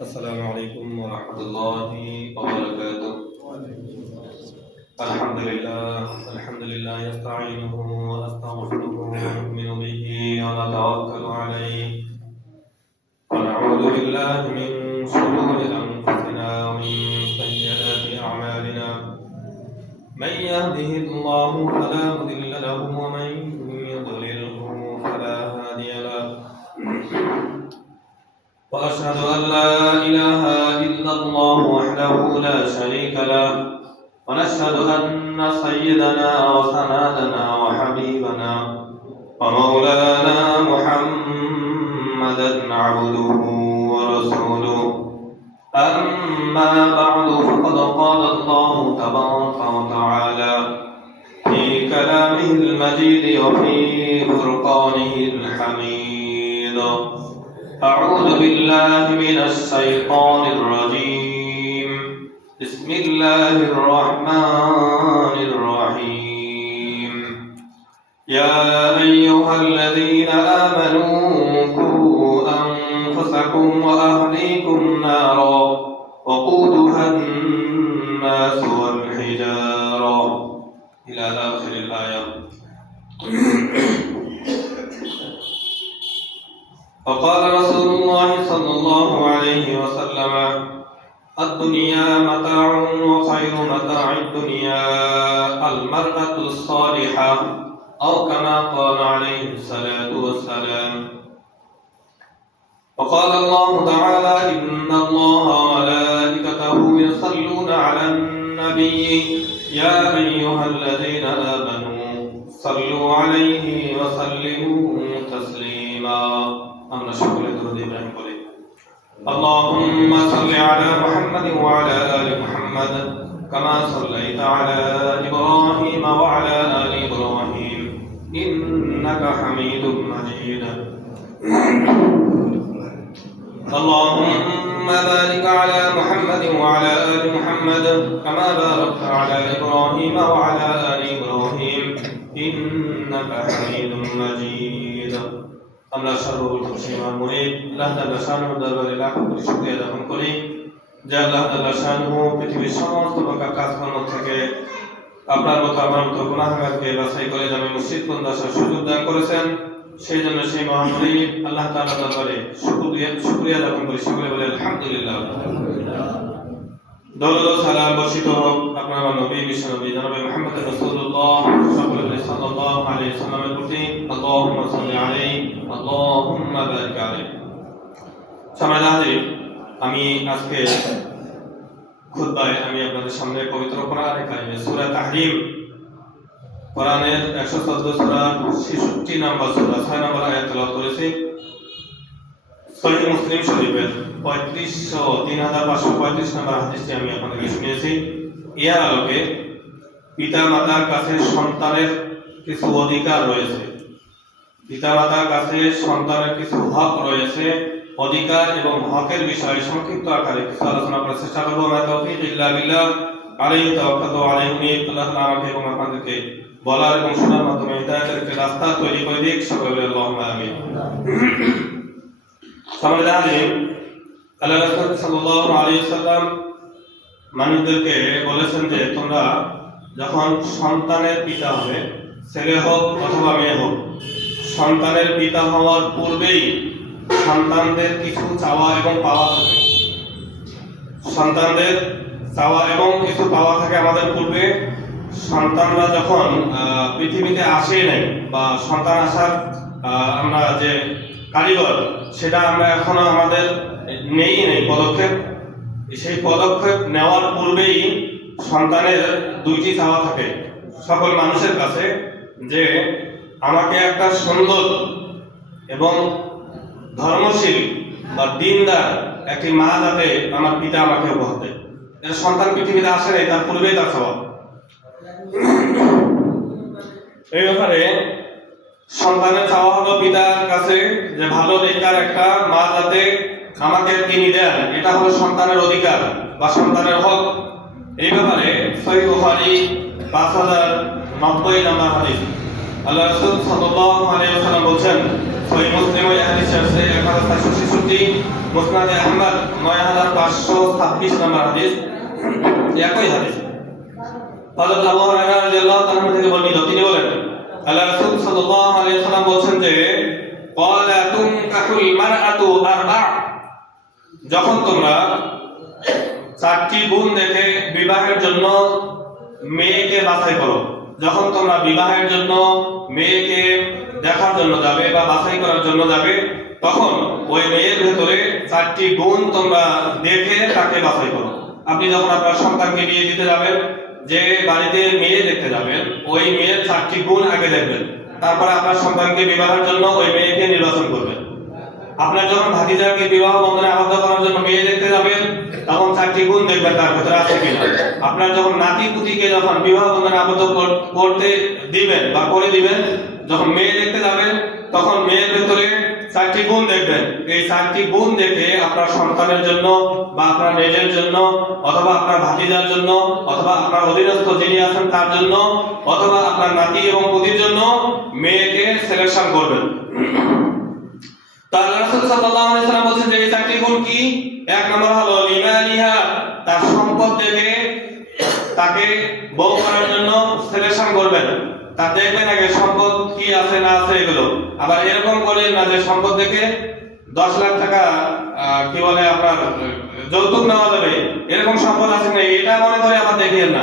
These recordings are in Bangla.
السلام عليكم ورحمة الله وبركاته. الحمد لله نستعينه ونستغفره ونؤمن به ونتوكل عليه ونعوذ بالله من شرور أنفسنا ومن سيئات أعمالنا. من يهده الله فلا مضل له ومن يضلله فلا هادي له. وأشهد أن لا إله إلا الله وحده لا شريك له، ونشهد أن سيدنا وسندنا وحبيبنا ومولانا محمدا عبده ورسوله. أما بعد فقد قال الله تبارك وتعالى في كلامه المجيد وفي فرقانه الحميد: أعوذ بالله من الشيطان الرجيم. بسم الله الرحمن الرحيم. يا أيها الذين آمنوا قوا أنفسكم وأهليكم نارا وقودها الناس والحجارة إلى آخر الآية. وقال رسول الله صلى الله عليه وسلم: الدنيا متاع وخير متاع الدنيا المرأة الصالحة، أو كما قال عليه الصلاة والسلام. وقال الله تعالى: إن الله وملائكته يصلون على النبي يا أيها الذين آمنوا صلوا عليه وسلموا تسليما. আমরা সকলে দরুদ ইব্রাহিম বলি: اللهم صل على محمد وعلى آل محمد كما صليت على إبراهيم وعلى آل إبراهيم إنك حميد مجيد. اللهم بارك على محمد وعلى آل محمد كما باركت على إبراهيم وعلى آل إبراهيم إنك حميد مجيد. আমরা সর্বপ্রথম সীমার মুরিদ আল্লাহ তাআলা শানুর দরবারে লাখ কোটি শুকরিয়া জ্ঞাপন করি যে আল্লাহ তাআলা শানুহু পৃথিবীর সমস্ত প্রকার কাজকর্ম থেকে আপনার মতো আমার মতো গুনাহগারকে বাছাই করে জামি মসজিদ পর্যন্ত আসার সুযোগ দান করেছেন। সেই জন্য সেই মহান মুরিদ আল্লাহ তাআলা দরবারে শুকরিয়া জ্ঞাপন করি। সকলে বলে আলহামদুলিল্লাহ। দরুদ ও সালাম বর্ষিত হোক আপনার নবী বিশ্বনবী জনাবে মুহাম্মদ রাসূলুল্লাহ সাল্লাল্লাহু আলাইহি ওয়াসাল্লামের প্রতি। আল্লাহুম্মা সাল্লি আলাইহি আল্লাহুম্মা বারিক আলাইহি। সম্মানিত হাজির, আমি আজকে খুতবায় আমি আপনাদের সামনে পবিত্র কোরআনে কারিমে সূরা তাহরিম, কোরআনের 114 সূরা 66 নম্বর সূরা 6 নম্বর আয়াত তেলাওয়াত করেছি। সহিহ মুসলিম শরীফের 3535 নম্বর হাদিসটি আমি আপনাদেরকে শুনিয়েছি। এর আলোকে পিতা মাতার কাছে সন্তানের কিছু অধিকার রয়েছে, পিতা মাতার কাছে সন্তানের কিছু হক রয়েছে, অধিকার এবং হকের বিষয়ে সংক্ষিপ্ত আকারে কিছু আলোচনা করার চেষ্টা করব। মা তাওফীক ইল্লা বিল্লাহ, আলাইহি তাওয়াক্কালতু ওয়া আলাইহি উনীব। আল্লাহ তাআলা আমাকে এবং আপনাদেরকে বলার এবং শোনার মাধ্যমে হিদায়াতের একটি রাস্তা তৈরি করে দিক। সকলে আল্লাহুম্মা আমিন। সম্মানিত হাজির, আল্লাহ রাসূল সাল্লাল্লাহু আলাইহি ওয়াসাল্লাম মানুষদেরকে বলেছেন যে তোমরা যখন সন্তানের পিতা হবে, ছেলে হোক অথবা মেয়ে হোক, সন্তানের পিতা হওয়ার পূর্বেই সন্তানদের কিছু চাওয়া এবং পাওয়া থাকে। সন্তানদের চাওয়া এবং কিছু পাওয়া থাকে আমাদের পূর্বে। সন্তানরা যখন পৃথিবীতে আসে নাই বা সন্তান আসার আমরা যে কারিগর সেটা আমরা এখনো আমাদের নেই পদক্ষেপ। সেই পদক্ষেপ নেওয়ার পূর্বেই সন্তানের দুইটি চাওয়া থাকে সকল মানুষের কাছে, যে আমাকে একটা সুন্দর এবং ধর্মশীল বা দিনদার একটি মা যাতে আমার পিতা আমাকে উপহার দেয়। এটা সন্তান পৃথিবীতে আসে নাই, তার পূর্বেই তার চাওয়া। এই ব্যাপারে সন্তানের চাওয়া হলো পিতার কাছে যে ভালো দেখার একটা মা যাতে আমাকে তিনি দেন, এটা হলো সন্তানের অধিকার বা সন্তানের হক। এই ব্যাপারে সহিহ বুখারী 5090 নম্বর হাদিস। আল্লাহ রাসূল সাল্লাল্লাহু আলাইহি ওয়াসাল্লাম বলেন, সহিহ মুসলিম এর হাদিস আছে 1466, মুসনাদে আহমদ 9526 নম্বর হাদিস, একই হাদিস। হযরত আবু হুরায়রা রাদিয়াল্লাহু তাআলা থেকে বর্ণিত, তিনি বলেন আল্লাহ রাসূল সাল্লাল্লাহু আলাইহি ওয়াসাল্লাম বলেন যে ক্বালা তুনকাহুল মারআতু আরবা', যখন তোমরা চারটি গুণ দেখে বিবাহের জন্য মেয়েকে বাছাই করো, যখন তোমরা বিবাহের জন্য মেয়েকে দেখার জন্য যাবে বা বাছাই করার জন্য যাবে, তখন ওই মেয়ের ভেতরে চারটি গুণ তোমরা দেখে তাকে বাছাই করো। আপনি যখন আপনার সন্তানকে বিয়ে দিতে যাবেন, যে বাড়িতে মেয়ে দেখতে যাবেন, ওই মেয়ের চারটি গুণ আগে দেখবেন, তারপরে আপনার সন্তানকে বিবাহের জন্য ওই মেয়েকে নির্বাচন করবেন। আপনার যখন ভাতিজাকে বিবাহ বন্ধনে আবদ্ধ করার জন্য মেয়ে দেখতে যাবেন, তখন চারটি গুণ দেখবেন তার ভেতরে আছে কিনা। আপনার যখন নাতি পুতিকে যখন বিবাহ বন্ধনে আবদ্ধ করতে দিবেন বা করে দিবেন, যখন মেয়ে দেখতে যাবেন, তখন মেয়ের ভেতরে চারটি গুণ দেখবেন। এই চারটি গুণ দেখে আপনার সন্তানের জন্য বা আপনার নিজের জন্য অথবা আপনার ভাতিজার জন্য অথবা আপনার অধীনস্থ যিনি আছেন তার জন্য অথবা আপনার নাতি এবং পুতির জন্য মেয়েকে সিলেকশন করবেন। আল্লাহ রাসূল সাল্লাল্লাহু আলাইহি ওয়াসাল্লাম বলেন যে এই চারটি গুণ কি? এক নম্বর হলো লিমানিহা, তার সম্পদ দেখে তাকে বউ করার জন্য সিলেকশন করবেন। তা দেখবেন আগে সম্পদ কি আছে না আছে এগুলো। আবার এরকম করেন না যে সম্পদ দেখে 10 লাখ টাকা কি বলে আপনার যৌতুক নেওয়া যাবে, এরকম সম্পদ আছে না এটা মনে করে আবার দেখিয়েন না।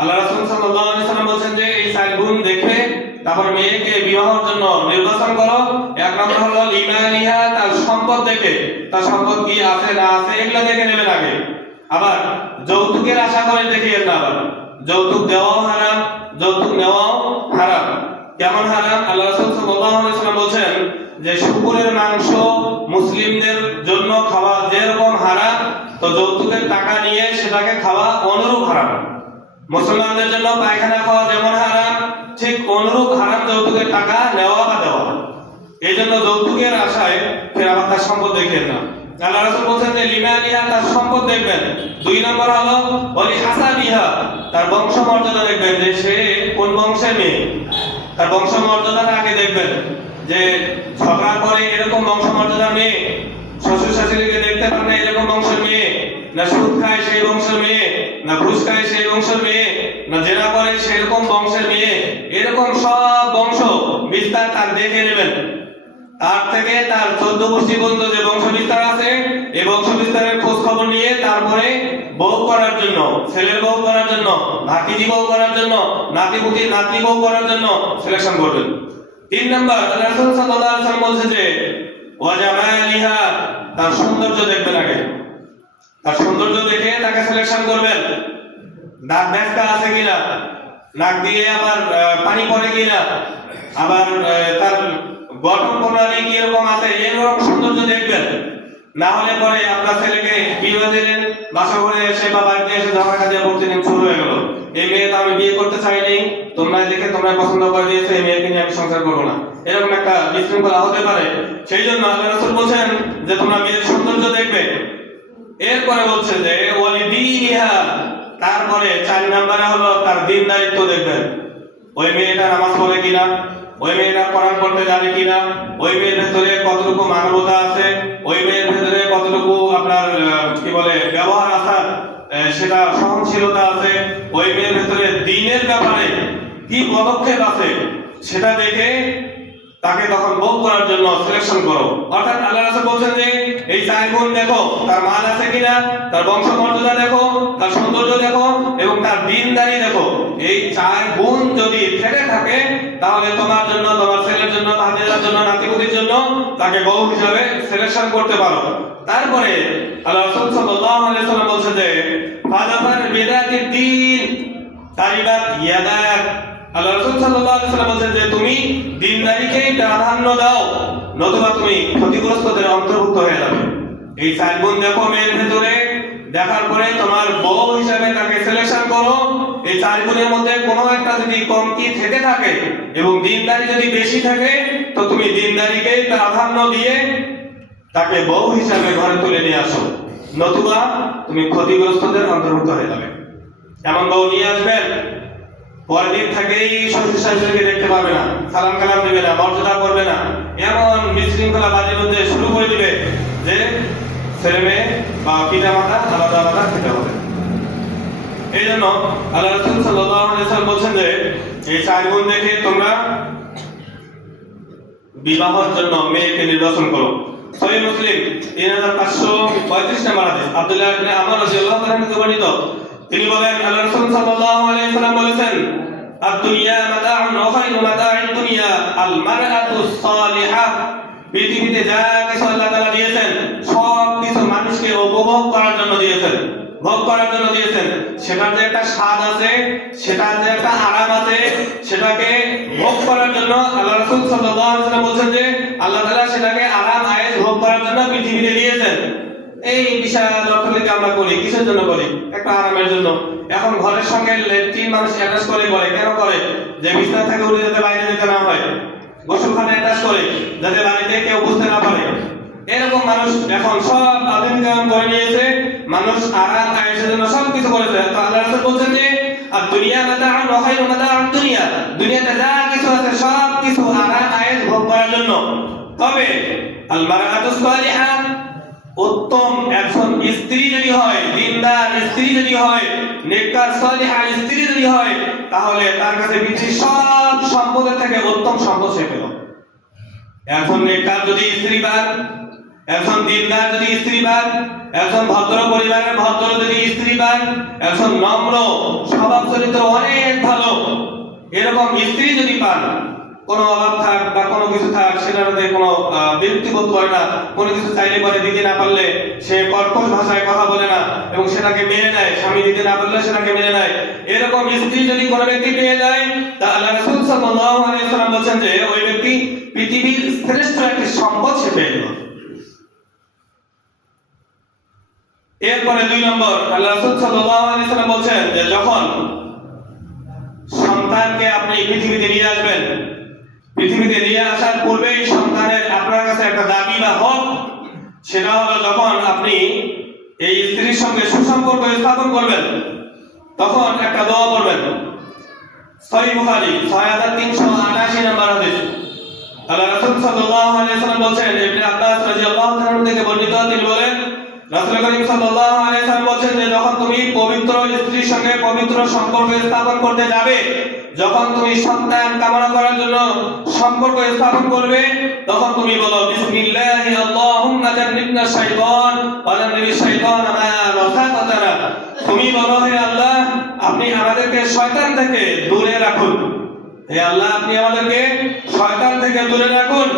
আল্লাহ রাসূল সাল্লাল্লাহু আলাইহি ওয়াসাল্লাম বলেন যে এই চার গুণ দেখে তারপর মেয়েকে বিবাহের জন্য নির্বাচন করো। এক নম্বর হলো লিমানিহা, তার সম্পদ দেখে, তার সম্পদ কি আছে না আছে এগুলো দেখে নেবেন আগে। আবার যৌতুকের আশা করে দেখিয়েন না, আবার যৌতুক দেওয়াও হারাম, যৌতুক নেওয়াও হারাম। কেমন হারাম? আল্লাহ রাসূল সাল্লাল্লাহু আলাইহি ওয়াসাল্লাম বলেন যে শুকুরের মাংস মুসলিমদের জন্য খাওয়া যেরকম হারাম, তো যৌতুকের টাকা নিয়ে সেটাকে খাওয়া অনুরূপ হারাম। মুসলমানদের জন্য পায়খানা খাওয়া যেমন হারাম, ঠিক অনুরূপ হারাম যৌতুকের টাকা নেওয়া বা দেওয়া। এই জন্য যৌতুকের আশায় ফের আবার তার সম্পদ দেখেন না। আল্লাহ রাসূল বলেন যে লিমানিহা, তার সম্পদ দেখবেন। 2 নম্বর হলো ওয়ালি হাসাবিহা, তার বংশ মর্যাদা দেখবেন যে সে কোন বংশের মেয়ে, তার বংশ মর্যাদাটা আগে দেখবেন। যে ঝগড়া করে এরকম বংশ মর্যাদার মেয়ে, শ্বশুর শাশুড়িকে দেখতে পান না এরকম বংশের মেয়ে, না সুদ খায় সেই বংশের মেয়ে, না ঘুষ খায় সেই বংশের মেয়ে, না জেনা করে সেরকম বংশের মেয়ে, এরকম সব বংশ বিস্তার তার দেখে নেবেন। তার থেকে তার 14 গোষ্ঠী পর্যন্ত যে বংশ বিস্তার আছে, এই বংশ বিস্তারের খোঁজ খবর নিয়ে তারপরে বউ করার জন্য, ছেলের বউ করার জন্য, ভাতিজি বউ করার জন্য, নাতিপুতি নাতনি বউ করার জন্য সিলেকশন করবেন। 3 নম্বর আল্লাহ রাসূল সাল্লাল্লাহু আলাইহি ওয়াসাল্লাম বলেছেন যে ওয়া জামালিহা, তার সৌন্দর্য দেখবেন আগে। তার সৌন্দর্য দেখে তাকে সিলেকশন করবেন। দাঁত ব্যাসকা আছে কিনা, নাক দিয়ে আবার পানি পড়ে কিনা, আবার তার গঠন প্রণালী কি রকম আছে, এরকম সৌন্দর্য দেখবেন। না হলে পরে আপনার ছেলেকে বিয়ে দিলেন, বাসা ঘরে এসে বা বাড়িতে এসে ঝগড়া কাজে প্রতিদিন শুরু হয়ে গেল, এই মেয়ে তো আমি বিয়ে করতে চাইনি, তোমরা দেখে তোমরা পছন্দ করে দিয়েছো, এই মেয়েকে নিয়ে আমি সংসার করবো না, এরকম একটা বিশৃঙ্খলা হতে পারে। সেই জন্য আল্লাহ রাসূল বলেন যে তোমরা মেয়ের সৌন্দর্য দেখবে। এরপরে বলছে যে ওয়ালিদিনিহা, তারপরে 4 নম্বরে হলো তার দিনদারিত্ব দেখবেন। ওই মেয়েটা নামাজ পড়ে কিনা, ওই মেয়েটা কোরআন পড়তে জানে কিনা, ওই মেয়ের ভেতরে কতটুকু মানবতা আছে, ওই মেয়ের ভেতরে কতটুকু আপনার কি বলে ব্যবহার আচার সেটা সহনশীলতা আছে, ওই মেয়ের ভেতরে দ্বীনের ব্যাপারে কি পদক্ষেপ আছে সেটা দেখে তাকে তখন বউ করার জন্য সিলেকশন করো। অর্থাৎ আল্লাহ রাসূল বলেন যে এই 4 গুণ দেখো, তার মান আছে কিনা, তার বংশ মর্যাদা দেখো, তার সৌন্দর্য দেখো এবং তার দ্বীনদারি দেখো। এই 4 গুণ যদি থেকে থাকে তাহলে তোমার জন্য, তোমার ছেলের জন্য, ভাতিজার জন্য, নাতিপুতির জন্য তাকে বউ হিসাবে সিলেকশন করতে পারো। তারপরে আল্লাহ রাসূল সাল্লাল্লাহু আলাইহি ওয়াসাল্লাম বলেন যে ফাদাফার বিদাতিদ দ্বীন তারিবাত ইয়াদাক, আল্লাহ রাসূল সাল্লাল্লাহু আলাইহি ওয়াসাল্লাম বলেন যে তুমি দ্বীনদারিকে প্রাধান্য দাও, নতুবা তুমি ক্ষতিগ্রস্তদের অন্তর্ভুক্ত হয়ে যাবে। এই 4 গুণ দেখো মেয়ের ভেতরে, দেখার পরে তোমার বউ হিসাবে তাকে সিলেকশন করো। এই 4 গুণের মধ্যে কোনো একটা যদি কমতি থেকে থাকে এবং দ্বীনদারি যদি বেশি থাকে, তো তুমি দ্বীনদারিকে প্রাধান্য দিয়ে তাকে বউ হিসাবে ঘরে তুলে নিয়ে আসো, নতুবা তুমি ক্ষতিগ্রস্তদের অন্তর্ভুক্ত হয়ে যাবে। এমন বউ নিয়ে আসবেন, পরের দিন থেকেই শ্বশুর শাশুড়িকে দেখতে পাবে না, সালাম কালাম দিবে না, মর্যাদা করবে না, এমন বিশৃঙ্খলা বাজে মধ্যে শুরু করে দিবে যে ছেলে মেয়ে বা পিতা মাতা আলাদা আলাদা খেতে হবে। এই জন্য আল্লাহ রাসূল সাল্লাল্লাহু আলাইহি ওয়াসাল্লাম বলছেন যে এই 4 গুণ দেখে তোমরা বিবাহের জন্য মেয়েকে নির্বাচন করো। সহিহ মুসলিম 3535 নম্বর হাদিস আব্দুল্লাহ ইবনে আমর রাদিয়াল্লাহু তাআলা থেকে বর্ণিত। তিনি বলেন আল্লাহ রাসূল সাল্লাল্লাহু আলাইহি ওয়াসাল্লাম বলেছেন আদ-দুনিয়া মাতাউন ওয়া খায়রু মাতা'আদ দুনিয়া আল মারআতুস সালিহাহ। পৃথিবীতে যা কিছু আল্লাহ তাআলা দিয়েছেন সব কিছু মানুষকে উপভোগ করার জন্য দিয়েছেন, ভোগ করার জন্য দিয়েছেন। সেটার যে একটা স্বাদ আছে, সেটার যে একটা আরাম আছে, সেটাকে ভোগ করার জন্য আল্লাহ রাসূল সাল্লাল্লাহু আলাইহি ওয়াসাল্লাম বলেছেন যে আল্লাহ তাআলা সেটাকে আরাম আয়েশ ভোগ করার জন্য পৃথিবীতে দিয়েছেন। এই বিশাল অর্থনীতি আমরা করি কিসের জন্য করি? একটা আরামের জন্য। এখন ঘরের সঙ্গে ল্যাট্রিন মানুষ অ্যাটাচ করে কেন করে? যে বিছানা থেকে উঠে যেতে বাইরে যেতে না হয়। গোসলখানা অ্যাটাচ করে যাতে বাড়িতে কেউ বুঝতে না পারে। এরকম মানুষ এখন সব আধুনিকায়ন করে নিয়েছে। মানুষ আরাম আয়েশের জন্য সব কিছু করেছে। তো আল্লাহ রাসূল বলছেন যে আর দুনিয়া মাতাউন ওয়া খায়রু মাতা'আদ দুনিয়া, দুনিয়াতে যা কিছু আছে সব কিছু আরাম আয়েশ ভোগ করার জন্য। তবে আল মারআতুস সালিহা, উত্তম একজন স্ত্রী যদি হয়, দিনদার স্ত্রী যদি হয়, নেককার সালিহা স্ত্রী যদি হয়, তাহলে তার কাছে পৃথিবীর সব সম্পদের থেকে উত্তম সম্পদ সে পেল। একজন নেককার যদি স্ত্রী পান, একজন দিনদার যদি স্ত্রী পান, একজন ভদ্র পরিবারের ভদ্র যদি স্ত্রী পান, একজন নম্র স্বভাব চরিত্র অনেক ভালো এরকম স্ত্রী যদি পান, কোনো অভাব থাক বা কোনো কিছু থাক সেটাতে কোনো বিরক্তি বোধ করে না, কোনো কিছু চাইলে পরে দিতে না পারলে সে কর্কশ ভাষায় কথা বলে না এবং সেটাকে মেনে নেয়, স্বামী দিতে না পারলে সেটাকে মেনে নেয়, এরকম স্ত্রী যদি কোনো ব্যক্তি পেয়ে যায় তা আল্লাহ রাসূল সাল্লাল্লাহু আলাইহি ওয়াসাল্লাম বলেন যে ওই ব্যক্তি পৃথিবীর শ্রেষ্ঠ একটি সম্পদ সে পেয়ে গেল। এরপরে 2 নম্বর আল্লাহ রাসূল সাল্লাল্লাহু আলাইহি ওয়াসাল্লাম বলেন যে যখন সন্তানকে আপনি পৃথিবীতে নিয়ে আসবেন, পৃথিবীতে নিয়ে আসার পূর্বেই সন্তানের আপনার কাছে একটা দাবি বা হক, সেটা হলো যখন আপনি এই স্ত্রীর সঙ্গে সুসম্পর্ক স্থাপন করবেন তখন একটা দোয়া পড়বেন। সহিহ বুখারী 6388 নম্বর হাদিস আল্লাহ রাসূল সাল্লাল্লাহু আলাইহি ওয়াসাল্লাম বলেন, ইবনে আব্বাস রাদিয়াল্লাহু তাআলা থেকে বর্ণিত, তিনি বলেন রাসূল করিম সাল্লাল্লাহু আলাইহি ওয়াসাল্লাম বলেন যে যখন তুমি পবিত্র স্ত্রীর সঙ্গে পবিত্র সম্পর্ক স্থাপন করতে যাবে, যখন তুমি সন্তান কামনা করার জন্য সম্পর্ক স্থাপন করবে, তখন তুমি বলো বিসমিল্লাহি আল্লাহুম্মা জান্নিবনা শাইতান ওয়া জান্নিবিশ শাইতান মা রাযাকতানা। তুমি বলো হে আল্লাহ আপনি আমাদেরকে শয়তান থেকে দূরে রাখুন, হে আল্লাহ আপনি আমাদেরকে শয়তান থেকে দূরে রাখুন,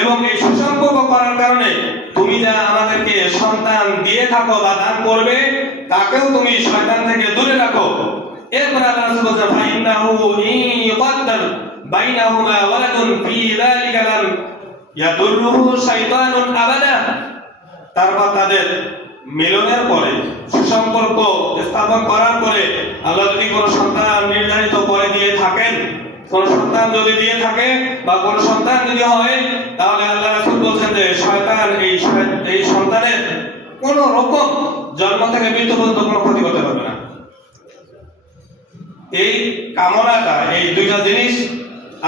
এবং এই সুসম্পর্ক করার কারণে তুমি যা আমাদেরকে সন্তান দিয়ে থাকো বা দান করবে তাকেও তুমি শয়তান থেকে দূরে রাখো। এরপর আল্লাহ রাসূল বলেন ফাইন্নাহু ইয়ুকাদ্দার বাইনাহুমা ওয়ালাদুন ফি যালিকা লাম ইয়াদুররুহু শাইতানুন আবাদা। তারপর তাদের মিলনের পরে সুসম্পর্ক স্থাপন করার পরে আল্লাহ যদি কোনো সন্তান নির্ধারিত করে দিয়ে থাকেন, কোন সন্তান যদি দিয়ে থাকে বা কোন সন্তান যদি হয়, তাহলে আল্লাহ রাসূল বলেন যে শয়তান এই সন্তানের কোন রকম জন্ম থেকে মৃত্যু পর্যন্ত কোনো ক্ষতি করতে পারবে না। এই কামনাটা, এই দুইটা জিনিস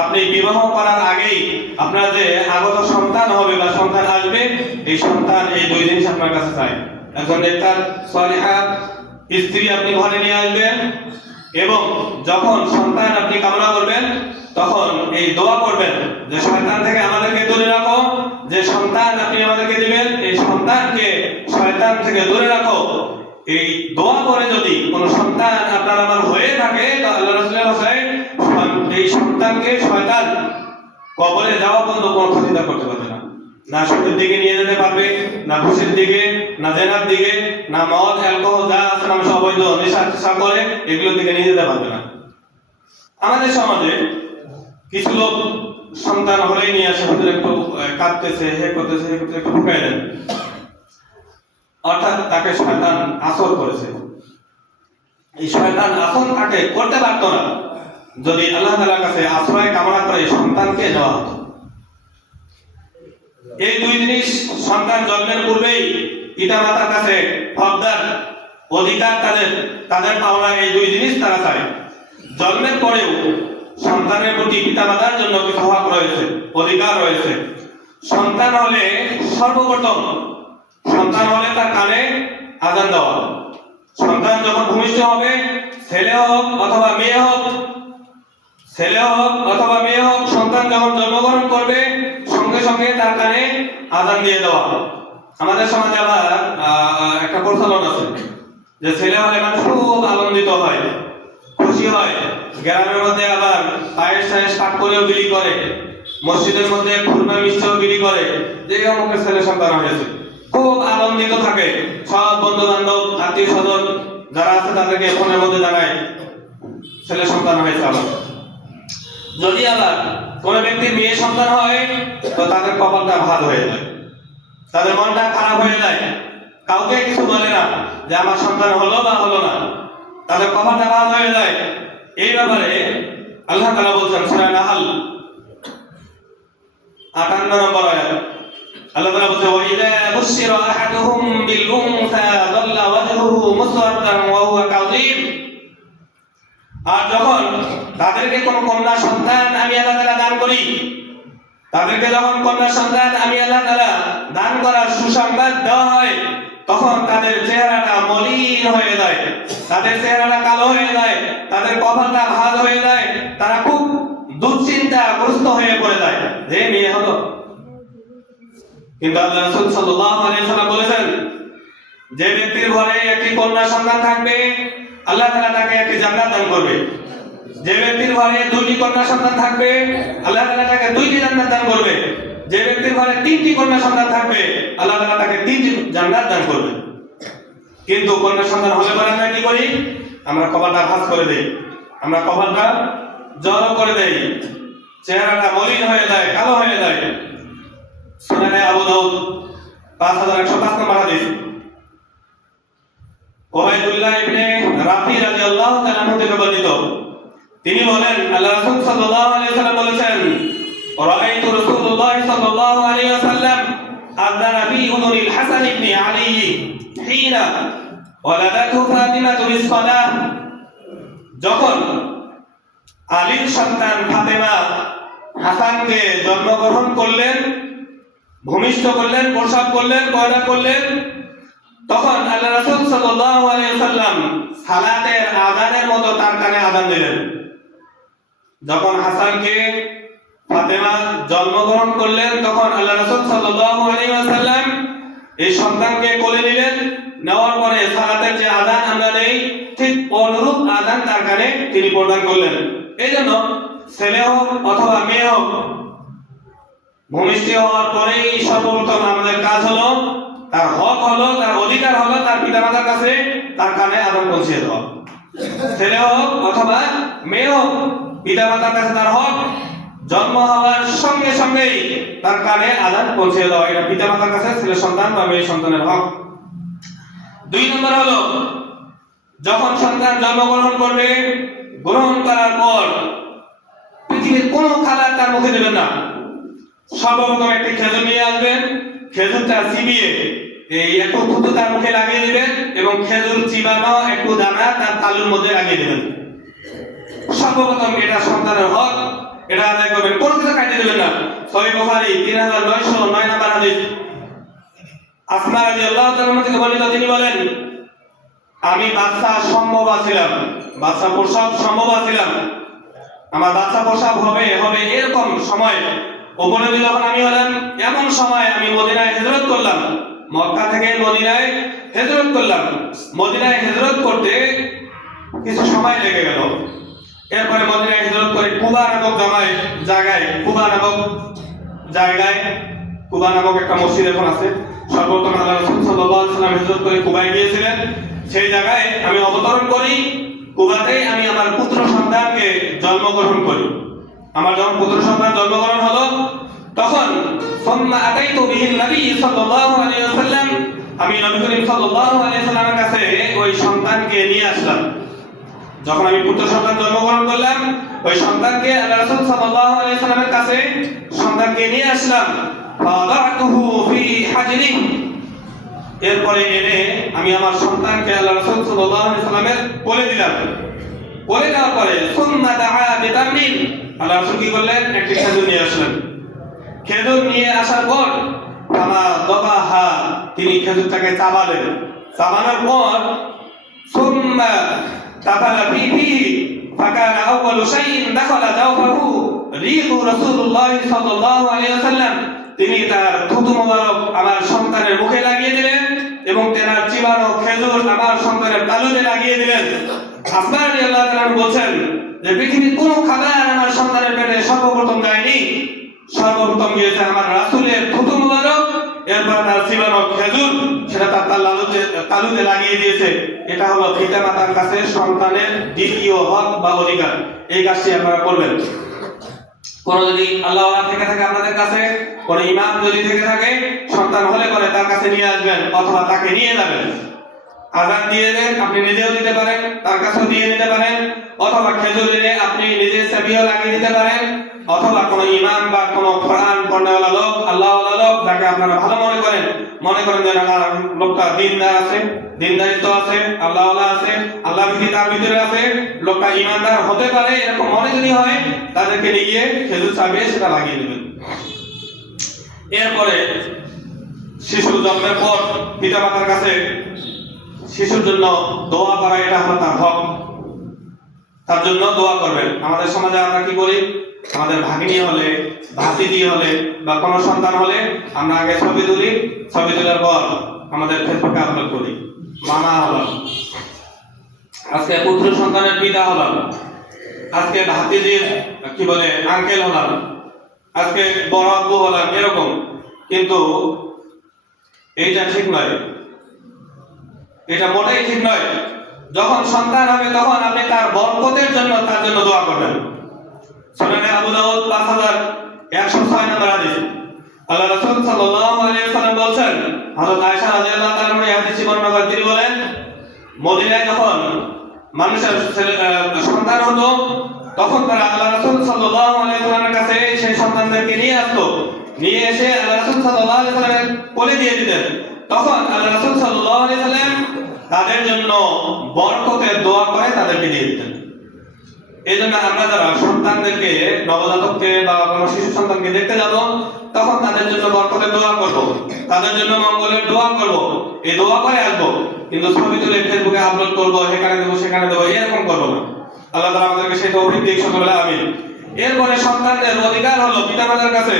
আপনি বিবাহ করার আগেই আপনার যে আগত সন্তান হবে বা সন্তান আসবে, এই সন্তান এই দুই জিনিস আপনার কাছে চাই। একজন নেককার সালিহা স্ত্রী আপনি ঘরে নিয়ে আসবেন এবং যখন সন্তান আপনি কামনা করবেন তখন এই দোয়া করবেন যে শয়তান থেকে আমাদেরকে দূরে রাখো, যে সন্তান আপনি আমাদেরকে দিবেন এই সন্তানকে শয়তান থেকে দূরে রাখো। এই দোয়া করে যদি কোনো সন্তান আপনার আমার হয়ে থাকে তো আল্লাহ রাসূলের ভাষায় এই সন্তানকে শয়তান কবরে যাওয়া পর্যন্ত কোনো ক্ষতি করতে পারবে না। না সুদের দিকে নিয়ে যেতে পারবে, না ঘুষের দিকে, না জেনার দিকে, না মদ অ্যালকোহল যা আছে নাম অবৈধ নেশা করে এগুলোর দিকে নিয়ে যেতে পারবে না। আমাদের সমাজে কিছু লোক সন্তান হলেই নিয়ে আসে, হয়তো একটু কাঁদতেছে, হে করতেছে, একটু ঢুকাই দেন, অর্থাৎ তাকে শয়তান আসর করেছে। এই শয়তান আসর তাকে করতে পারত না যদি আল্লাহ তাআলার কাছে আশ্রয় কামনা করে সন্তানকে দেওয়া হতো। এই দুই জিনিস সন্তান জন্মের পূর্বেই পিতা মাতার কাছে হকদার, অধিকার তাদের পাওনা, এই দুই জিনিস তারা চায়। জন্মের পরেও সন্তানের প্রতি পিতা মাতার জন্য কিছু হক রয়েছে, অধিকার রয়েছে। সন্তান হলে সর্বপ্রথম সন্তান হলে তার কানে আযান দেওয়া। সন্তান যখন ভূমিষ্ঠ হবে, ছেলে হোক অথবা মেয়ে হোক, সন্তান যখন জন্মগ্রহণ করবে সঙ্গে সঙ্গে তার কানে আযান দিয়ে দেওয়া। আমাদের সমাজে আবার একটা প্রচলন আছে যে ছেলে হলে মানুষ খুব আনন্দিত হয়, খুশি হয়, গ্রামের মধ্যে আবার পায়েস পাক করেও বিলি করে, মসজিদের মধ্যে খুরমা মিষ্টিও বিলি করে যে আমাকে ছেলে সন্তান হয়েছে, খুব আনন্দিত থাকে। সব বন্ধু বান্ধব আত্মীয় স্বজন যারা আছে তাদেরকে ফোনের মধ্যে জানায় ছেলে সন্তান হয়েছে আমার। যদি আবার কোনো ব্যক্তির মেয়ে সন্তান হয় তো তাদের কপালটা ভাঁজ হয়ে যায়, তাদের মনটা খারাপ হয়ে যায়, কাউকে কিছু বলে না যে আমার সন্তান হলো বা হলো না, তাদের কপালটা ভাঁজ হয়ে যায়। এই ব্যাপারে আল্লাহ তাআলা বলছেন সূরা নাহল 58 নম্বর আয়াত, আল্লাহ তাআলা বলছেন ওয়া ইযা বুশিরা আহাদুহুম বিল উনসা যাল্লা ওয়াজহুহু মুসওয়াদান ওয়া হুয়া কাযীম। আর যখন তাদেরকে কোন কন্যা সন্তান আমি আল্লাহ তাআলা দান করি, তাদেরকে যখন কন্যা সন্তান আমি আল্লাহ তাআলা দান করার সুসংবাদ দেওয়া হয়, তখন তাদের চেহারাটা মলিন হয়ে যায়, তাদের চেহারাটা কালো হয়ে যায়, তাদের কপালটা ভাঁজ হয়ে যায়, তারা খুব দুশ্চিন্তাগ্রস্ত হয়ে পড়ে যায় যে মেয়ে হলো। কিন্তু আল্লাহ রাসূল সাল্লাল্লাহু আলাইহি ওয়াসাল্লাম বলেছেন যে ব্যক্তির ঘরে একটি কন্যা সন্তান থাকবে আল্লাহ তাআলা তাকে একটি জান্নাত দান করবে। যে ব্যক্তির ঘরে দুইটি কন্যা সন্তান থাকবে আল্লাহ তাআলা তাকে দুইটি জান্নাত দান করবে। যে ব্যক্তির ঘরে তিনটি কন্যা সন্তান থাকবে আল্লাহ তাআলা তাকে তিনটি জান্নাত দান করবে। কিন্তু কন্যা সন্তান হলে পরে আমরা কি করি? আমরা কপালটা ভাঁজ করে দেই, আমরা কপালটা জড়ো করে দেই, চেহারাটা মলিন হয়ে যায়, কালো হয়ে যায়। সুনানে আবু দাউদ 5105 নম্বর হাদিস, ওবাইদুল্লাহ ইবনে রাফি রাদিয়াল্লাহু তাআলা আনহু থেকে বর্ণিত, তিনি বলেন আল্লাহ রাসূল সাল্লাল্লাহু আলাইহি ওয়াসাল্লাম বলেছেন রাআইতু রাসূলুল্লাহ সাল্লাল্লাহু আলাইহি ওয়াসাল্লাম আযানা ফি উযুনিল হাসান ইবনে আলী হিনা ওয়ালাদাতহু ফাতিমাতু বিস-সালাহ। যখন আলীর সন্তান ফাতেমা হাসানকে জন্মগ্রহণ করলেন, ভূমিষ্ঠ করলেন, প্রসব করলেন, পয়দা করলেন, তখন আল্লাহ রাসূল সাল্লাল্লাহু আলাইহি ওয়াসাল্লাম সালাতের আযানের মতো তার কানে আযান দিলেন। যখন হাসানকে ফাতেমা জন্মগ্রহণ করলেন তখন আল্লাহ রাসূল সাল্লাল্লাহু আলাইহি ওয়াসাল্লাম এই সন্তানকে কোলে নিলেন, নেওয়ার পরে সালাতের যে আযান আমরা দেই ঠিক অনুরূপ আযান তার কানে তিনি প্রদান করলেন। এইজন্য ছেলে হোক অথবা মেয়ে হোক, ভূমিষ্ঠ হওয়ার পরেই সর্বপ্রথম আমাদের কাজ হলো, তার হক হলো, তার অধিকার হলো তার পিতামাতার কাছে তার কানে আযান পৌঁছে দেওয়া। ছেলে হোক অথবা মেয়ে হোক, পিতামাতার কাছে তার হক, জন্ম হওয়ার সঙ্গে সঙ্গেই তার কানে আযান পৌঁছে দেওয়া, এটা পিতামাতার কাছে ছেলে সন্তান বা মেয়ে সন্তানের হক। 2 নম্বর হলো যখন সন্তান জন্মগ্রহণ করবে, গ্রহণ করার পর পৃথিবীর কোনো খাবার তার মুখে দেবেন না। সর্বপ্রথম একটি খেজুর নিয়ে আসবেন, খেজুরটা চিবিয়ে এই একটু থুতু তার মুখে লাগিয়ে দিবেন এবং খেজুর চিবানো একটু দানা তার তালুর মধ্যে লাগিয়ে দিবেন। সর্বপ্রথম এটা সন্তানের হক, এটা আদায় করবেন, কোনো কিছু খাইতে দেবেন না। সহিহ বুখারী 3909 নম্বর হাদিস, আসমা রাদিয়াল্লাহু তাআলা থেকে বর্ণিত, তিনি বলেন আমি বাচ্চা সম্ভব ছিলাম, বাচ্চা প্রসব সম্ভব ছিলাম, আমার বাচ্চা প্রসব হবে এরকম সময় উপলব্ধি যখন আমি হলাম, এমন সময় আমি মদিনায় হিজরত করলাম, মক্কা থেকে মদিনায় হিজরত করলাম। মদিনায় হিজরত করতে কিছু সময় লেগে গেল। এরপরে মদিনায় হিজরত করে কুবা নামক জায়গায় কুবা নামক একটা মসজিদ এখন আছে, সর্বপ্রথম আল্লাহ রাসূল সাল্লাল্লাহু আলাইহি ওয়াসাল্লাম হিজরত করে কুবায় গিয়েছিলেন। সেই জায়গায় আমি অবতরণ করি, কুবাতেই আমি আমার পুত্র সন্তানকে জন্মগ্রহণ করি। আমার যখন পুত্র সন্তান জন্মগ্রহণ হলো তখন সুম্মা আতাইতু বিহিন নবী সাল্লাল্লাহু আলাইহি ওয়াসাল্লাম, আমি নবী করিম সাল্লাল্লাহু আলাইহি ওয়াসাল্লামের কাছে ওই সন্তানকে নিয়ে আসলাম। যখন আমি পুত্র সন্তান জন্মগ্রহণ করলাম ওই সন্তানকে আল্লাহ রাসূল সাল্লাল্লাহু আলাইহি ওয়াসাল্লামের কাছে সন্তানকে নিয়ে আসলাম। ফাদাতুহু ফি হাজরি, এরপরে এনে আমি আমার সন্তানকে আল্লাহ রাসূল সাল্লাল্লাহু আলাইহি ওয়াসাল্লামের কোলে দিলাম। কোলে দেওয়ার পরে সুম্মা দাআ বিতামরিন, আল্লাহ রাসূল কি করলেন? একটি খেজুর নিয়ে আসলেন। খেজুর নিয়ে আসার পর ফামা দাবাহা, তিনি খেজুরটাকে চাবালেন। চাবানোর পর সুম্মা তাফালা ফিহি ফাকানা আউয়ালু শাইইন দাখালা জাওফাহু রিহু রাসূলুল্লাহ সাল্লাল্লাহু আলাইহি ওয়াসাল্লাম, তিনি তার থুতু মোবারক আমার সন্তানের মুখে লাগিয়ে দিলেন এবং তেনার চিবানো খেজুর আমার সন্তানের তালুতে লাগিয়ে দিলেন। আব্বা রাদিয়াল্লাহু তাআলা বলেন যে পৃথিবীর কোন খাবার আমার সন্তানের পেটে সর্বপ্রথম যায়নি, সর্বপ্রথম গিয়েছে আমার রাসূলের থুতু মোবারক, এরপর তার চিবানো খেজুর সেটা তার তালুতে লাগিয়ে দিয়েছে। এটা হলো পিতামাতার কাছে সন্তানের দ্বিতীয় হক বা অধিকার। এই কাজটি আপনারা করবেন। কোন যদি আল্লাহ থেকে থাকে আপনাদের কাছে, কোন ইমাম যদি থেকে থাকে, সন্তান হলে পরে তার কাছে নিয়ে আসবেন অথবা তাকে নিয়ে যাবেন। আযান দিয়ে দেন, আপনি নিজেও দিতে পারেন, তার কাছেও দিয়ে নিতে পারেন, অথবা খেজুর এনে আপনি নিজে চাবিও লাগিয়ে দিতে পারেন, অথবা কোন ইমাম বা কোন কোরআন পড়নেওয়ালা লোক, আল্লাহওয়ালা লোক যাকে আপনারা ভালো মনে করেন যে লোকটা দিনদার আছে, দিনদারিত্ব আছে, আল্লাহওয়ালা আছে, আল্লাহ ভীতি তার ভিতরে আছে, লোকটা ইমানদার হতে পারে, এরকম মনে যদি হয় তাদেরকে নিয়ে গিয়ে খেজুর চাবিয়ে সেটা লাগিয়ে দেবেন। এরপরে শিশু জন্মের পর পিতামাতার কাছে শিশুর জন্য দোয়া করা, এটা হলো তার হক। তার জন্য দোয়া করবেন। আমাদের সমাজে আমরা কি করি, আমাদের ভাগিনী হলে, ভাতিজি হলে বা কোনো সন্তান হলে আমরা আগে ছবি তুলি, ছবি তোলার পর আমাদের ফেসবুকে আপলোড করি। মামা হলাম, আজকে পুত্র সন্তানের পিতা হলাম, আজকে ভাতিজির কি বলে আঙ্কেল হলাম, আজকে বড় আব্বু হলাম, এরকম। কিন্তু এইটা ঠিক নয়, এটা মোটেই ঠিক নয়। যখন সন্তান হবে তখন আপনি তার বরকতের জন্য তার জন্য দোয়া করবেন। সুনানে আবু দাউদ 5106 নম্বর হাদিস, আল্লাহ রাসূল সাল্লাল্লাহু আলাইহি ওয়াসাল্লাম বলেন, হযরত আয়েশা রাদিয়াল্লাহু তাআলা এই হাদিসটি বর্ণনা করে তিনি বলেন, মদিনায় যখন মানুষের সন্তান হতো তখন তারা আল্লাহ রাসূল সাল্লাল্লাহু আলাইহি ওয়াসাল্লামের কাছে সেই সন্তানদেরকে নিয়ে আসতো, নিয়ে এসে আল্লাহ রাসূল সাল্লাল্লাহু আলাইহি ওয়াসাল্লামের কোলে দিয়ে দিতেন। তখন আল্লাহ রাসূল সাল্লাল্লাহু আলাইহি ওয়াসাল্লাম তাদের জন্য বরকতের দোয়া করে তাদেরকে দিয়ে দিতেন। এই জন্য আমরা যারা সন্তানদেরকে, নবজাতককে বা কোনো শিশু সন্তানকে দেখতে যাব, তখন তাদের জন্য বরকতের দোয়া করব, তাদের জন্য মঙ্গলের দোয়া করব, এই দোয়া করে আসবো। কিন্তু ছবি তুলে ফেসবুকে আপলোড করবো, এখানে দেবো সেখানে দেবো, এরকম করবো না। আল্লাহ তাআলা আমাদেরকে সেই তৌফিক দিক, সকলে আমিন। এরপরে সন্তানদের অধিকার হলো পিতামাতার কাছে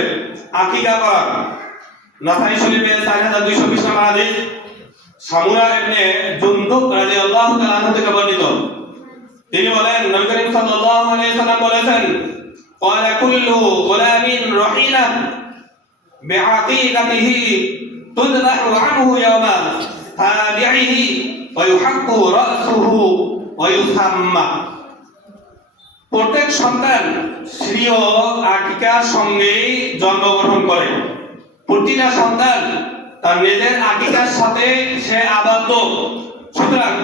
আকিকা করা। নাসাই শরীফে 4220 নম্বর হাদিস, সামুরা ইবনে জুনদুব রাদিয়াল্লাহু তাআলা আনহু থেকে বর্ণিত, তিনি বলেন, নবী করিম সাল্লাল্লাহু আলাইহি ওয়াসাল্লাম বলেছেন, ক্বালা কুল্লু গুলামিন রাহিনা বিআকিকাতিহি তুযবাহু আনহু ইয়াওমা তাবিইহি ওয়া ইউহাক্কু রাসুহু ওয়া ইউসাম্মা। প্রত্যেক সন্তান স্বীয় আকিকার সঙ্গেই জন্মগ্রহণ করে। প্রতিটা সন্তান তার নিজের আকিকার সাথে সে আবদ্ধ। সুতরাং